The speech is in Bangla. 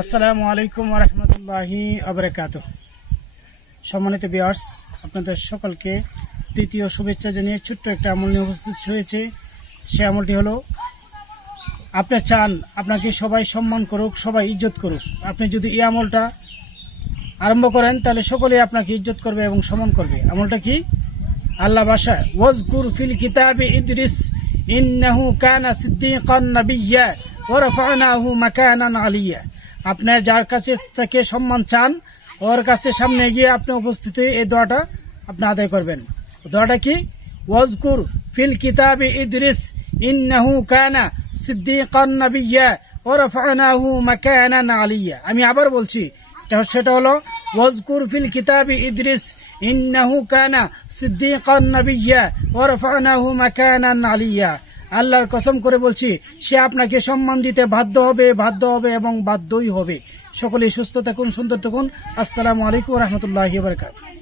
আসসালামু আলাইকুম ওয়া রাহমাতুল্লাহি ওয়া বারাকাতুহু। সম্মানিত ভিউয়ার্স, আপনাদের সকলকে প্রীতি ও শুভেচ্ছা জানিয়ে ছোট্ট একটা আমল নিয়ে উপস্থিত হয়েছে। সে আমলটি হলো, আপনি চান আপনাকে সবাই সম্মান করুক, সবাই ইজ্জত করুক। আপনি যদি এই আমলটা আরম্ভ করেন তাহলে সকলেই আপনাকে ইজ্জত করবে এবং সম্মান করবে। আমলটা কি? আল্লাহ ভাষায় ওয়াজকুর ফিল কিতাবি ইদরিস ইন্নাহু কানা সিদ্দীকান নাবিয়্যা ওয়া রাফা'নাহু মাকানান আলিয়্যা। আপনার যার কাছে থেকে সম্মান চান, ওর কাছে সামনে গিয়ে আপনি উপস্থিত হয়ে এই দোয়াটা আপনি আদায় করবেন। দোয়াটা কি? ওয়াজকুর ফিল কিতাবি ইদরিস ইন্নাহু কানা সিদ্দীকান নাবিয়্যা ওয়া রাফা'নাহু মাকানান আলিয়্যা। আমি আবার বলছি, সেটা হলো ওয়াজকুর ফিল কিতাবি ইদরিস ইন্নাহু কানা সিদ্দীকান নাবিয়্যা ওয়া রাফা'নাহু মাকানান আলিয়্যা। আল্লাহর কসম করে বলছি, সে আপনাকে সম্মান দিতে বাধ্য হবে এবং বাধ্যই হবে। সকলেই সুস্থ থাকুন, সুন্দর থাকুন। আসসালামু আলাইকুম ওয়া রাহমাতুল্লাহি ওয়া বারাকাতুহু।